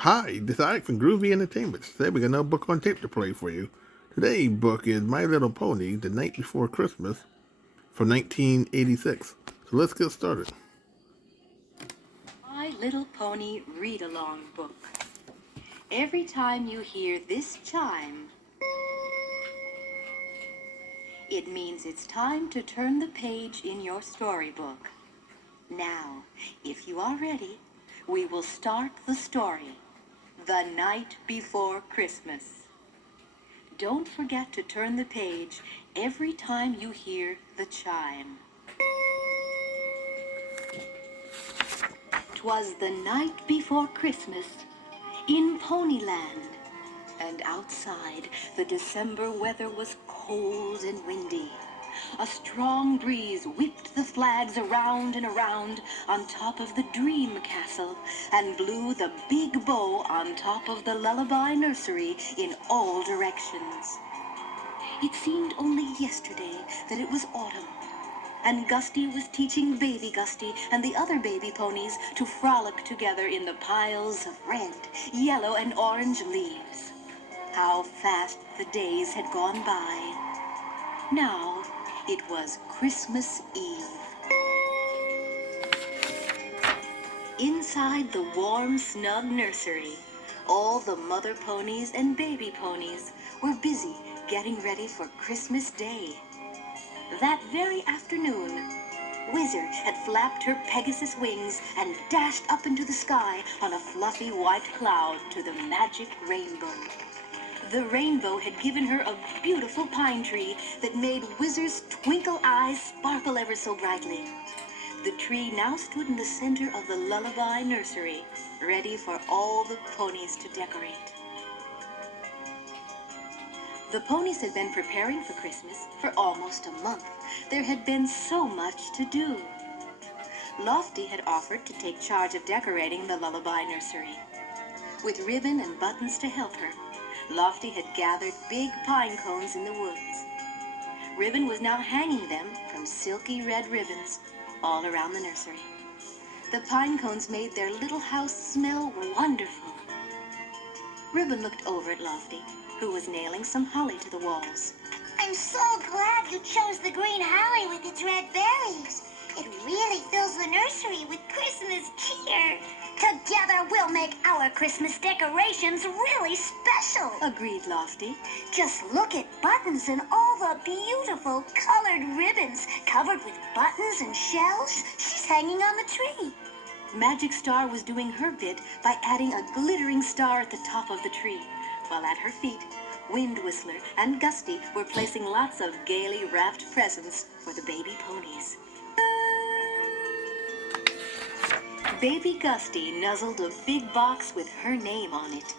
Hi, this is Ike from Groovy Entertainment. Today we got another book on tape to play for you. Today's book is My Little Pony, The Night Before Christmas from 1986. So let's get started. My Little Pony Read-Along Book. Every time you hear this chime, it means it's time to turn the page in your storybook. Now, if you are ready, we will start the story, The Night Before Christmas. Don't forget to turn the page every time you hear the chime. 'Twas the night before Christmas in Ponyland, and outside the December weather was cold and windy. A strong breeze whipped the flags around and around on top of the Dream Castle and blew the big bow on top of the Lullaby Nursery in all directions. It seemed only yesterday that it was autumn, and Gusty was teaching Baby Gusty and the other baby ponies to frolic together in the piles of red, yellow, and orange leaves. How fast the days had gone by. Now it was Christmas Eve. Inside the warm, snug nursery, all the mother ponies and baby ponies were busy getting ready for Christmas Day. That very afternoon, Whizzer had flapped her Pegasus wings and dashed up into the sky on a fluffy white cloud to the magic rainbow. The rainbow had given her a beautiful pine tree that made Whizzer's twinkle eyes sparkle ever so brightly. The tree now stood in the center of the Lullaby Nursery, ready for all the ponies to decorate. The ponies had been preparing for Christmas for almost a month. There had been so much to do. Lofty had offered to take charge of decorating the Lullaby Nursery. With ribbon and buttons to help her, Lofty had gathered big pine cones in the woods. Ribbon was now hanging them from silky red ribbons all around the nursery. The pine cones made their little house smell wonderful. Ribbon looked over at Lofty, who was nailing some holly to the walls. I'm so glad you chose the green holly with its red berries. It really fills the nursery with Christmas cheer. Together we'll make our Christmas decorations really special, Agreed Lofty. Just look at Buttons and all the beautiful colored ribbons covered with buttons and shells she's hanging on the tree. Magic Star was doing her bit by adding a glittering star at the top of the tree, while at her feet, Wind Whistler and Gusty were placing lots of gaily wrapped presents for the baby ponies. Baby Gusty nuzzled a big box with her name on it,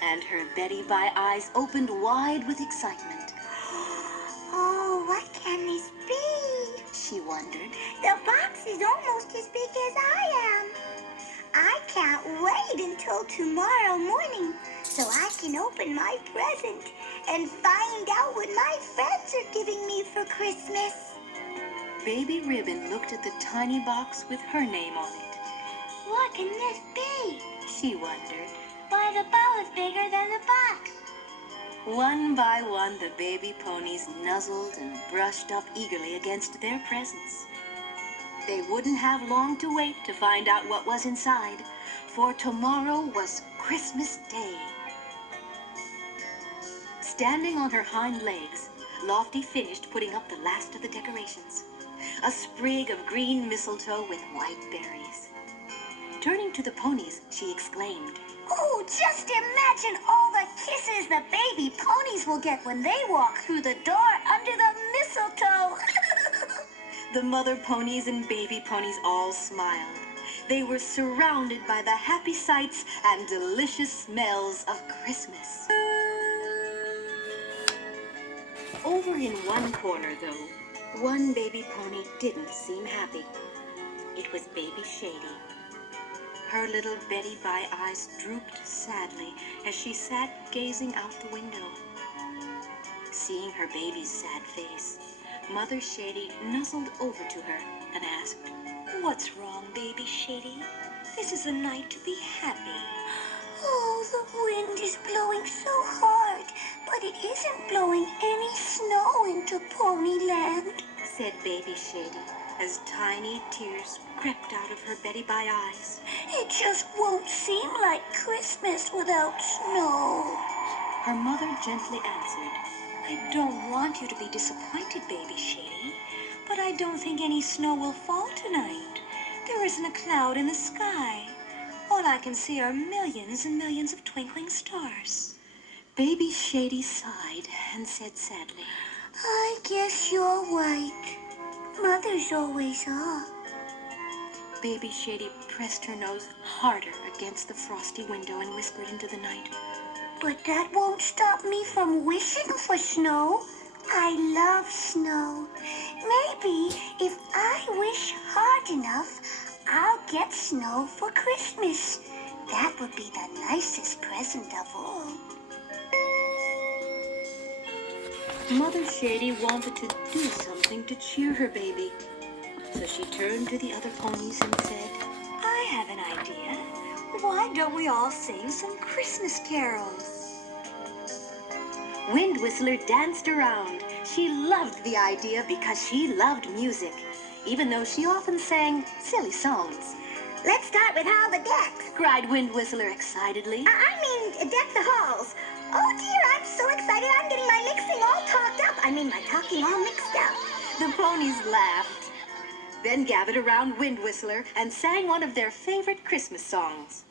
and her Betty Bye eyes opened wide with excitement. Oh, what can this be? She wondered. The box is almost as big as I am. I can't wait until tomorrow morning so I can open my present and find out what my friends are giving me for Christmas. Baby Ribbon looked at the tiny box with her name on it. What can this be? She wondered. Why, the ball is bigger than the box. One by one, the baby ponies nuzzled and brushed up eagerly against their presents. They wouldn't have long to wait to find out what was inside, for tomorrow was Christmas Day. Standing on her hind legs, Lofty finished putting up the last of the decorations, a sprig of green mistletoe with white berries. Turning to the ponies, she exclaimed, Oh, just imagine all the kisses the baby ponies will get when they walk through the door under the mistletoe. The mother ponies and baby ponies all smiled. They were surrounded by the happy sights and delicious smells of Christmas. Over in one corner, though, one baby pony didn't seem happy. It was Baby Shady. Her little Betty Bye eyes drooped sadly as she sat gazing out the window. Seeing her baby's sad face, Mother Shady nuzzled over to her and asked, What's wrong, Baby Shady? This is a night to be happy. Oh, the wind is blowing so hard, but it isn't blowing any snow into Ponyland, said Baby Shady, as tiny tears crept out of her Betty Bye eyes. It just won't seem like Christmas without snow. Her mother gently answered, I don't want you to be disappointed, Baby Shady, but I don't think any snow will fall tonight. There isn't a cloud in the sky. All I can see are millions and millions of twinkling stars. Baby Shady sighed and said sadly, I guess you're right. Mothers always are. Baby Shady pressed her nose harder against the frosty window and whispered into the night, But that won't stop me from wishing for snow. I love snow. Maybe if I wish hard enough, I'll get snow for Christmas. That would be the nicest present of all. Mother Shady wanted to do something to cheer her baby. So she turned to the other ponies and said, I have an idea. Why don't we all sing some Christmas carols? Wind Whistler danced around. She loved the idea because she loved music, even though she often sang silly songs. Let's start with All the Decks. Cried Wind Whistler excitedly. I mean, deck the halls. Oh dear, I'm so excited. I'm getting my mixing all talked up. My talking all mixed up. The ponies laughed, then gathered around Wind Whistler and sang one of their favorite Christmas songs.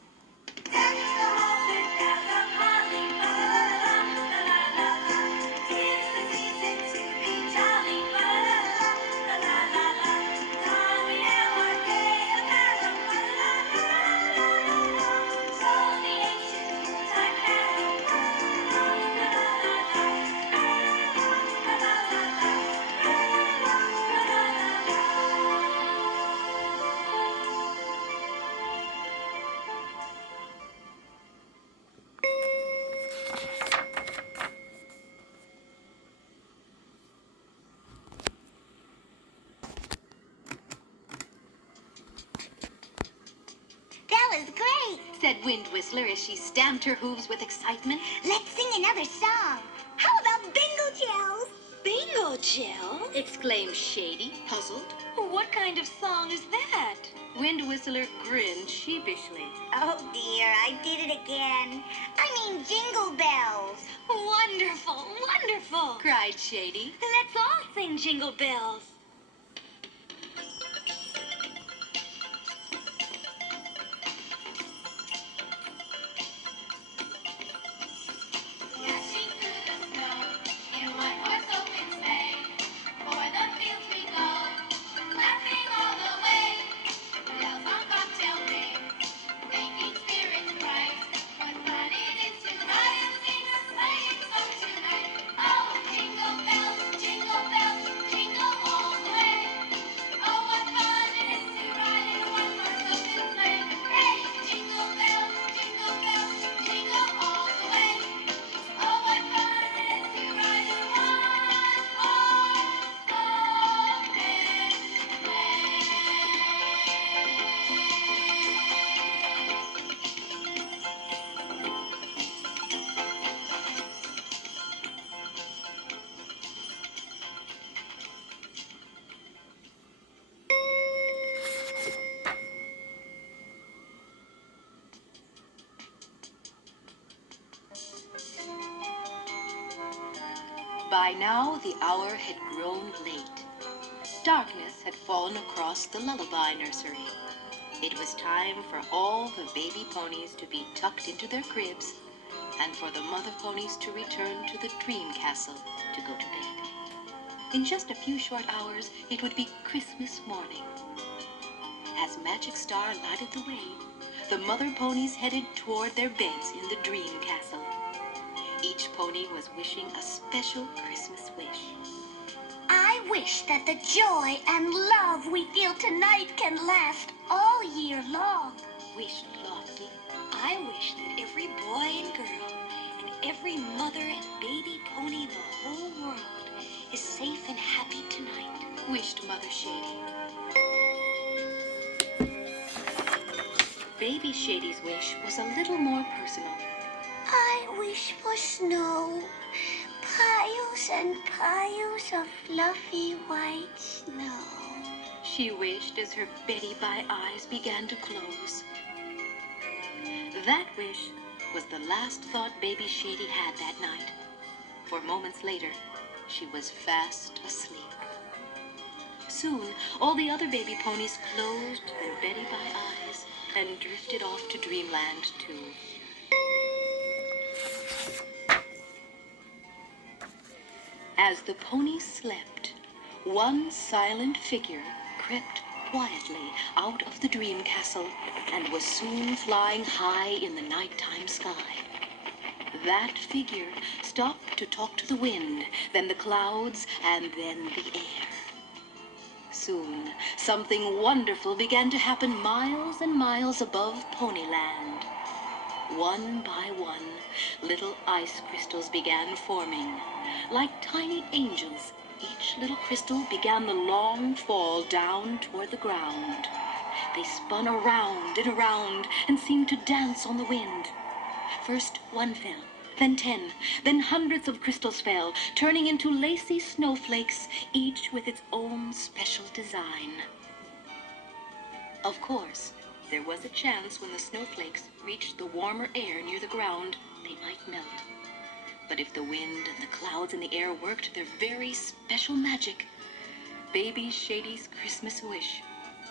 That was great. Said Wind Whistler as she stamped her hooves with excitement. Let's sing another song. How about Bingo Jells? Bingo Gel? Exclaimed Shady, puzzled. What kind of song is that? Wind Whistler grinned sheepishly. Oh dear, I did it again. Jingle Bells. Wonderful, wonderful, cried Shady. Let's all sing Jingle Bells. By now, the hour had grown late. Darkness had fallen across the lullaby nursery. It was time for all the baby ponies to be tucked into their cribs and for the mother ponies to return to the dream castle to go to bed. In just a few short hours, it would be Christmas morning. As Magic Star lighted the way, the mother ponies headed toward their beds in the dream castle. Each pony was wishing a special Christmas wish. I wish that the joy and love we feel tonight can last all year long. Wished Lofty. I wish that every boy and girl and every mother and baby pony in the whole world is safe and happy tonight. Wished Mother Shady. Baby Baby Shady's wish was a little more personal. I wish for snow. Piles and piles of fluffy white snow. She wished as her Betty Bye eyes began to close. That wish was the last thought Baby Shady had that night. For moments later, she was fast asleep. Soon, all the other baby ponies closed their Betty Bye eyes and drifted off to dreamland, too. As the ponies slept, one silent figure crept quietly out of the dream castle and was soon flying high in the nighttime sky. That figure stopped to talk to the wind, then the clouds, and then the air. Soon, something wonderful began to happen miles and miles above Ponyland. One by one, little ice crystals began forming. Like tiny angels, each little crystal began the long fall down toward the ground. They spun around and seemed to dance on the wind. First one fell, then 10, then hundreds of crystals fell, turning into lacy snowflakes, each with its own special design. Of course, there was a chance when the snowflakes reached the warmer air near the ground, they might melt. But if the wind and the clouds in the air worked their very special magic, Baby Shady's Christmas wish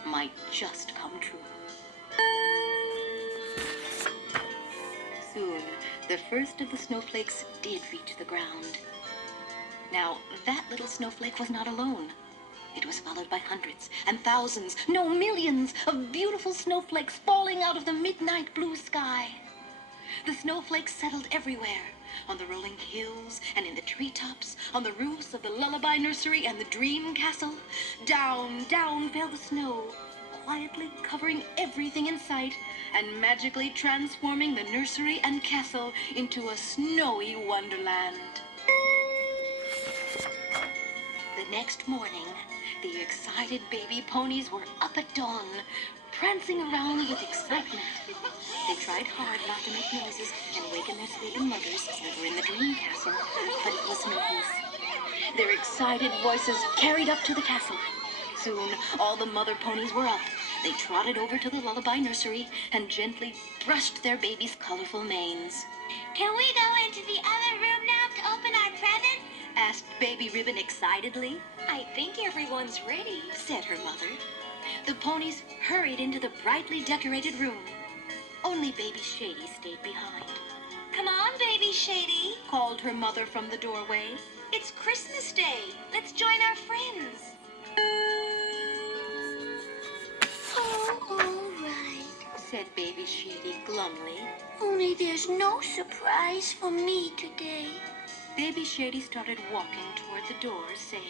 might just come true. Soon, the first of the snowflakes did reach the ground. Now, that little snowflake was not alone. It was followed by hundreds and thousands, no, millions of beautiful snowflakes falling out of the midnight blue sky. The snowflakes settled everywhere, on the rolling hills and in the treetops, on the roofs of the Lullaby Nursery and the Dream Castle. Down, down fell the snow, quietly covering everything in sight and magically transforming the nursery and castle into a snowy wonderland. The next morning, the excited baby ponies were up at dawn, prancing around with excitement. They tried hard not to make noises and waken their sleeping mothers as they were in the dream castle, but it was no use. Their excited voices carried up to the castle. Soon, all the mother ponies were up. They trotted over to the Lullaby Nursery and gently brushed their babies' colorful manes. Can we go into the other room now to open our presents? Asked Baby Ribbon excitedly. I think everyone's ready, Said her mother. The ponies hurried into the brightly decorated room. Only Baby Shady stayed behind. Come on, Baby Shady. Called her mother from the doorway. It's Christmas Day. Let's join our friends. Oh, all right. Said Baby Shady glumly. Only there's no surprise for me today. Baby Shady started walking toward the door, saying,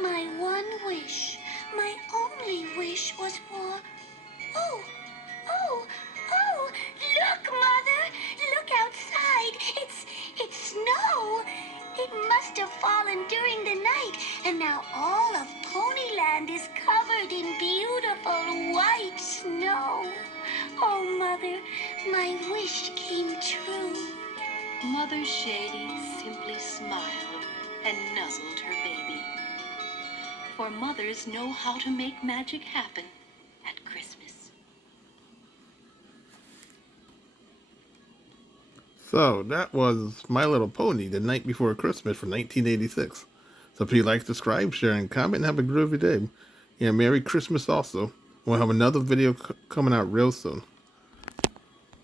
My one wish, my only wish was for... Oh! Look, Mother! Look outside! It's snow! It must have fallen during the night, and now all of Ponyland is covered in beautiful white snow. Oh, Mother, my wish came true. Mother Shady simply smiled and nuzzled her baby. For mothers know how to make magic happen at Christmas. So that was My Little Pony, The Night Before Christmas from 1986. So if you like, subscribe, share, and comment, and have a groovy day. Yeah, Merry Christmas also. We'll have another video coming out real soon.